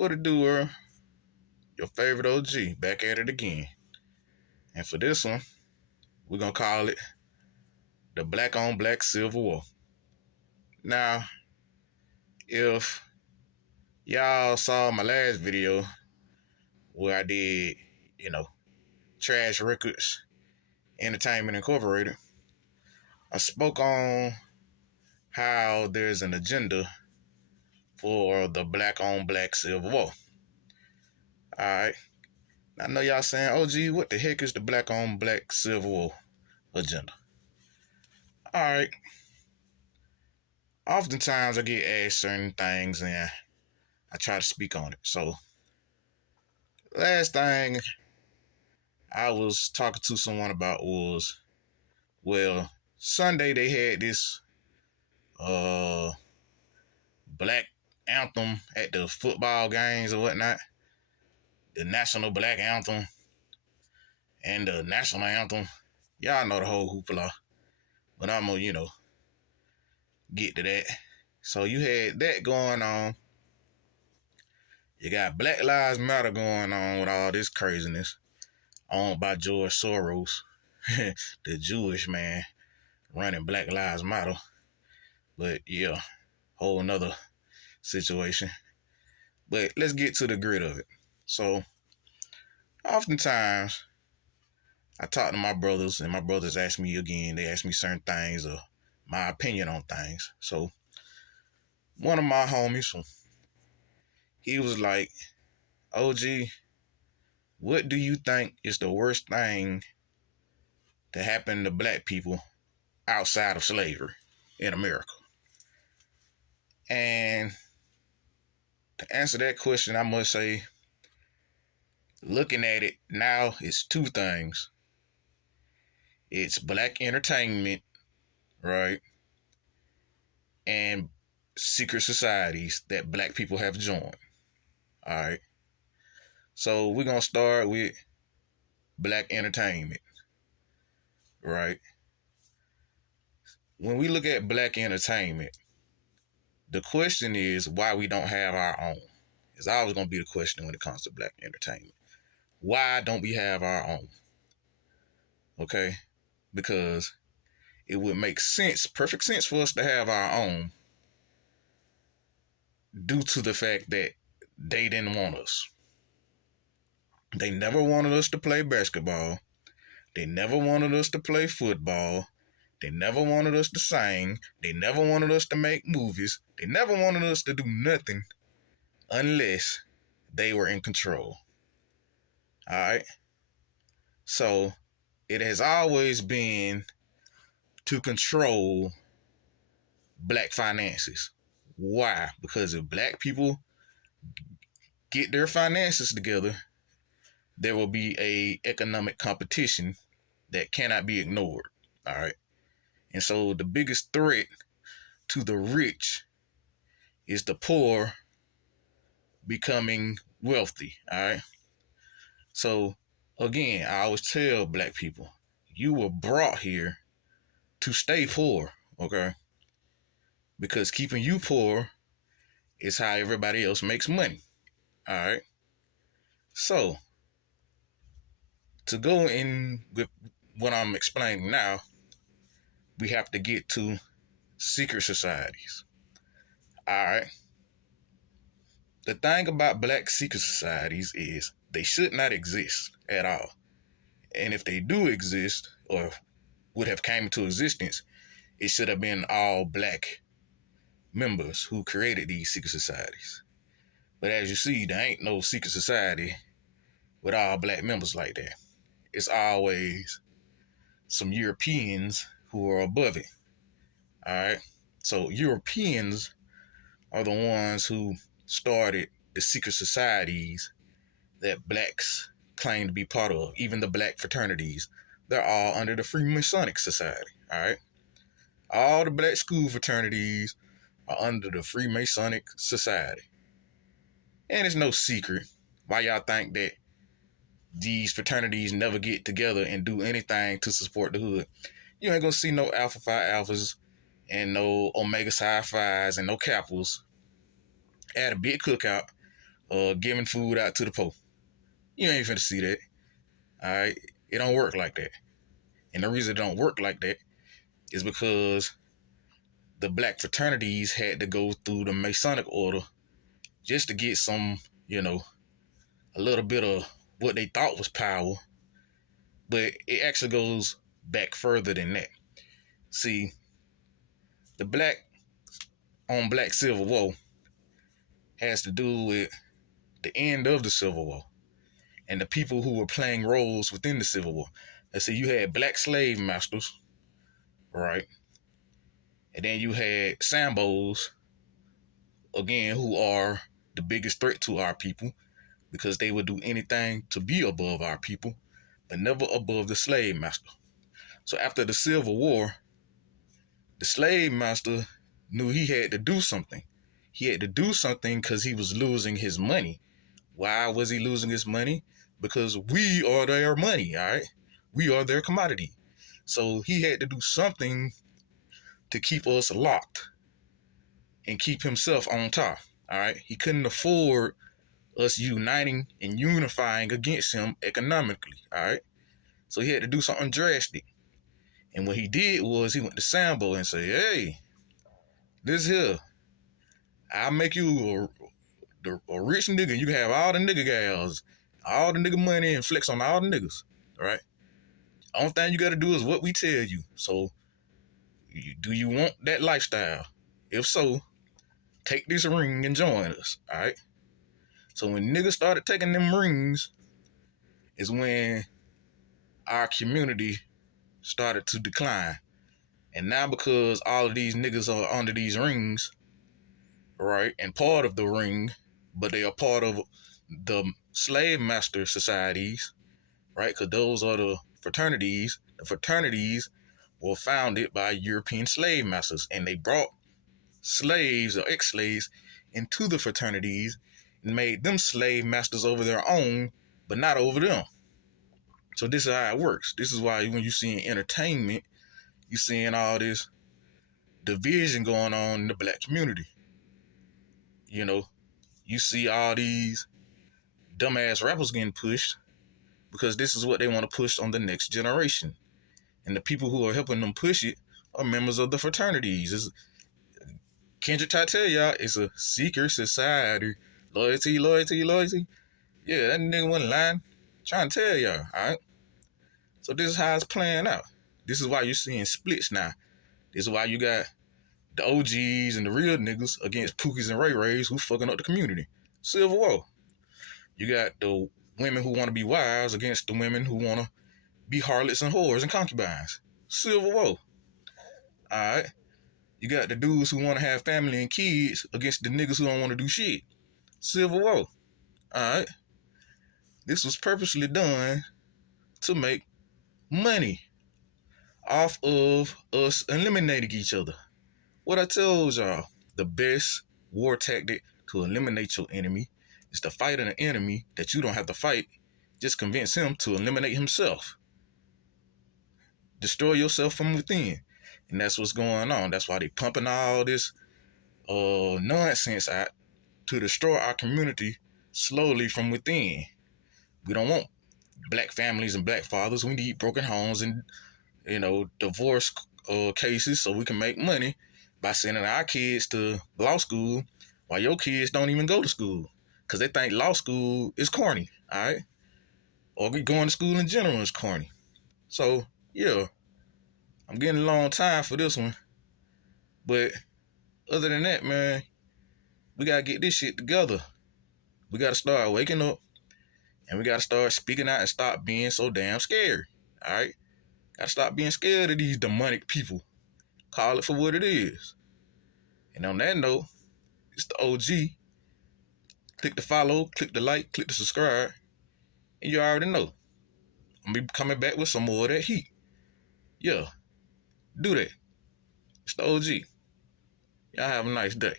What it do, Earl? Your favorite OG, back at it again. And for this one, we're going to call it the Black on Black Civil War. Now, if y'all saw my last video where I did, Trash Records Entertainment Incorporated, I spoke on how there's an agenda for the Black on Black Civil War. Alright. I know y'all saying, OG, what the heck is the Black on Black Civil War agenda? Alright. Oftentimes I get asked certain things and I try to speak on it. So, last thing I was talking to someone about was, well, Sunday they had this black anthem at the football games or whatnot. The national black anthem and the national anthem. Y'all know the whole hoopla. But I'm gonna, get to that. So you had that going on. You got Black Lives Matter going on with all this craziness owned by George Soros, the Jewish man running Black Lives Matter. But yeah, whole nother situation. But let's get to the grit of it. So, oftentimes, I talk to my brothers, and my brothers ask me again, they ask me certain things or my opinion on things. So, one of my homies, he was like, OG, what do you think is the worst thing to happen to black people outside of slavery in America? And to answer that question, I must say, looking at it now, it's two things. It's black entertainment, right? And secret societies that black people have joined. All right. So we're going to start with black entertainment, right? When we look at black entertainment, the question is why we don't have our own. It's always going to be the question when it comes to black entertainment. Why don't we have our own? Okay? Because it would make sense, perfect sense for us to have our own due to the fact that they didn't want us. They never wanted us to play basketball. They never wanted us to play football. They never wanted us to sing. They never wanted us to make movies. They never wanted us to do nothing unless they were in control. All right? So it has always been to control black finances. Why? Because if black people get their finances together, there will be a economic competition that cannot be ignored. All right. And so the biggest threat to the rich is the poor becoming wealthy. All right. So again, I always tell black people, you were brought here to stay poor. Okay. Because keeping you poor is how everybody else makes money. All right. So to go in with what I'm explaining now, we have to get to secret societies. All right. The thing about black secret societies is they should not exist at all. And if they do exist or would have came into existence, it should have been all black members who created these secret societies. But as you see, there ain't no secret society with all black members like that. It's always some Europeans who are above it. All right. So Europeans are the ones who started the secret societies that blacks claim to be part of. Even the black fraternities, they're all under the Freemasonic Society. All right. All the black school fraternities are under the Freemasonic Society. And it's no secret why y'all think that these fraternities never get together and do anything to support the hood. You ain't gonna see no Alpha Phi Alphas and no Omega Psi Phis and no Kappas at a big cookout giving food out to the poor. You ain't finna see that. All right, it don't work like that. And the reason it don't work like that is because the black fraternities had to go through the Masonic order just to get some, a little bit of what they thought was power. But it actually goes back further than that. See, the black on black Civil War has to do with the end of the Civil War and the people who were playing roles within the Civil War. Let's see, you had black slave masters, right? And then you had Sambos, again, who are the biggest threat to our people because they would do anything to be above our people, but never above the slave master. So after the Civil War, the slave master knew he had to do something. He had to do something because he was losing his money. Why was he losing his money? Because we are their money, all right? We are their commodity. So he had to do something to keep us locked and keep himself on top, all right? He couldn't afford us uniting and unifying against him economically, all right? So he had to do something drastic. And what he did was he went to Sambo and said, hey, this here, I'll make you a rich nigga. You can have all the nigga gals, all the nigga money, and flex on all the niggas, all right? Only thing you got to do is what we tell you. So, do you want that lifestyle? If so, take this ring and join us, all right? So when niggas started taking them rings is when our community started to decline. And now because all of these niggas are under these rings, right, and part of the ring, but they are part of the slave master societies, right, because those are the fraternities. The fraternities were founded by European slave masters, and they brought slaves or ex-slaves into the fraternities and made them slave masters over their own, but not over them. So this is how it works. This is why when you see entertainment, you seeing all this division going on in the black community. You see all these dumbass rappers getting pushed because this is what they want to push on the next generation. And the people who are helping them push it are members of the fraternities. Kendrick try to tell y'all, it's a secret society. Loyalty, loyalty, loyalty. Yeah, that nigga wasn't lying. Trying to tell y'all, all right? So this is how it's playing out. This is why you're seeing splits now. This is why you got the OGs and the real niggas against Pookies and Ray Rays who fucking up the community. Civil War. You got the women who want to be wives against the women who want to be harlots and whores and concubines. Civil War. Alright? You got the dudes who want to have family and kids against the niggas who don't want to do shit. Civil War. Alright? This was purposely done to make money off of us eliminating each other. What I told y'all, the best war tactic to eliminate your enemy is to fight an enemy that you don't have to fight. Just convince him to eliminate himself. Destroy yourself from within. And that's what's going on. That's why they pumping all this nonsense out to destroy our community slowly from within. We don't want black families and black fathers. We need broken homes and, divorce cases so we can make money by sending our kids to law school while your kids don't even go to school because they think law school is corny, all right? Or going to school in general is corny. So, yeah, I'm getting a long time for this one. But other than that, man, we got to get this shit together. We got to start waking up and we got to start speaking out and stop being so damn scared, all right? Got to stop being scared of these demonic people. Call it for what it is. And on that note, it's the OG. Click the follow, click the like, click the subscribe. And you already know. I'm going to be coming back with some more of that heat. Yeah. Do that. It's the OG. Y'all have a nice day.